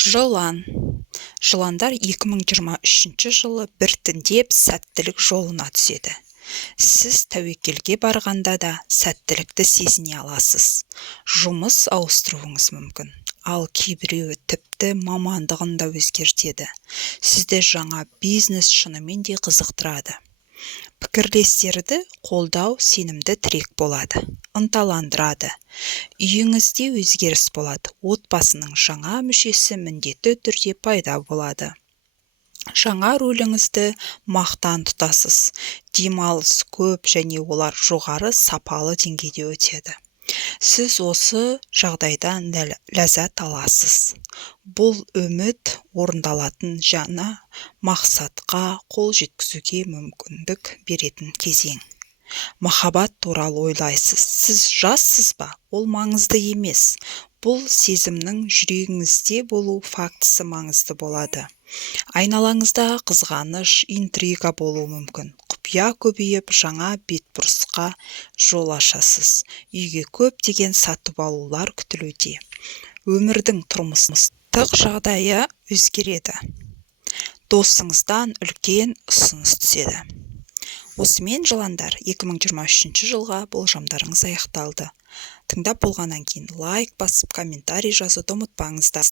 Жылан. Жыландар 2023 жылы біртіндеп сәттілік жолына түседі. Сіз тәуекелге барғанда да сәттілікті сезіне аласыз. Жұмыс ауыстыруыңыз мүмкін. Ал кейбіреуі тіпті мамандығын да өзгертеді. Сізді жаңа бизнес шынымен де қызықтырады. Пікірлестерді қолдау сенімді тірек болады, ынталандырады. Үйіңізде өзгеріс болады, отбасының жаңа мүшесі міндетті түрде пайда болады. Жаңа рөліңізді мақтан тұтасыз. Демалыс көп және олар жоғары сапалы деңгейде өтеді. Сіз осы жағдайдан ләззат аласыз. Бұл үміт орындалатын жаңа мақсатқа қол жеткізуге мүмкіндік беретін кезең. Махаббат туралы ойлайсыз. Сіз жассыз ба? Ол маңызды емес. Бұл сезімнің жүрегіңізде болу фактісі маңызды болады. Айналаңызда қызғаныш, интрига болуы мүмкін. Құпия көбейіп, жаңа бетбұрысқа жол ашасыз. Үйге көптеген сатып алулар күтілуде. Өмірдің тұрмыстық жағдайы өзгереді. Досыңыздан үлкен ұсыныс түседі. Осымен жыландар 2023 жылға болжамдарыңыз аяқталды. Тыңдап болғаннан кейін лайк басып, комментарий жазуды ұмытпаңыздар.